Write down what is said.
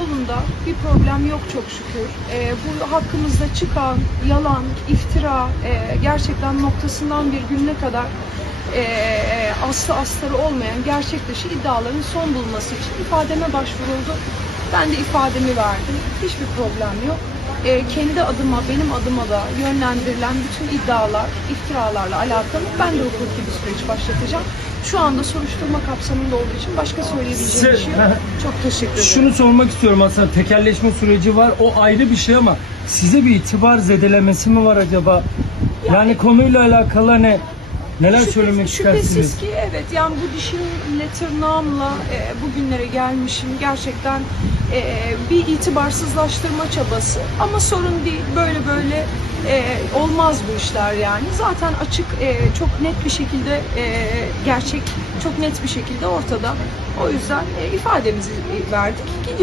yolunda. Bir problem yok çok şükür. Ee, bu hakkımızda çıkan yalan, iftira e, gerçekten noktasından bir gününe kadar e, aslı astarı olmayan gerçek dışı iddiaların son bulması için ifademe başvuruldu. Ben de ifademi verdim. Hiçbir problem yok. Ee, kendi adıma, benim adıma da yönlendirilen bütün iddialar, iftiralarla alakalı ben de hukuki bir süreç başlatacağım. Şu anda soruşturma kapsamında olduğu için başka söyleyebileceğim bir şey yok. Çok teşekkür ederim. Şunu sormak istiyorum aslında tekerleşme süreci var o ayrı bir şey ama size bir itibar zedelemesi mi var acaba? Yani konuyla alakalı hani neler söylemek istersiniz? Şüphesiz ki evet yani bu dişimle tırnağımla e, bugünlere gelmişim. Gerçekten e, bir itibarsızlaştırma çabası. Ama sorun değil böyle böyle e, olmaz bu işler yani. Zaten açık e, çok net bir şekilde e, gerçek çok net bir şekilde ortada. O yüzden e, ifademizi verdik. Gidiyoruz.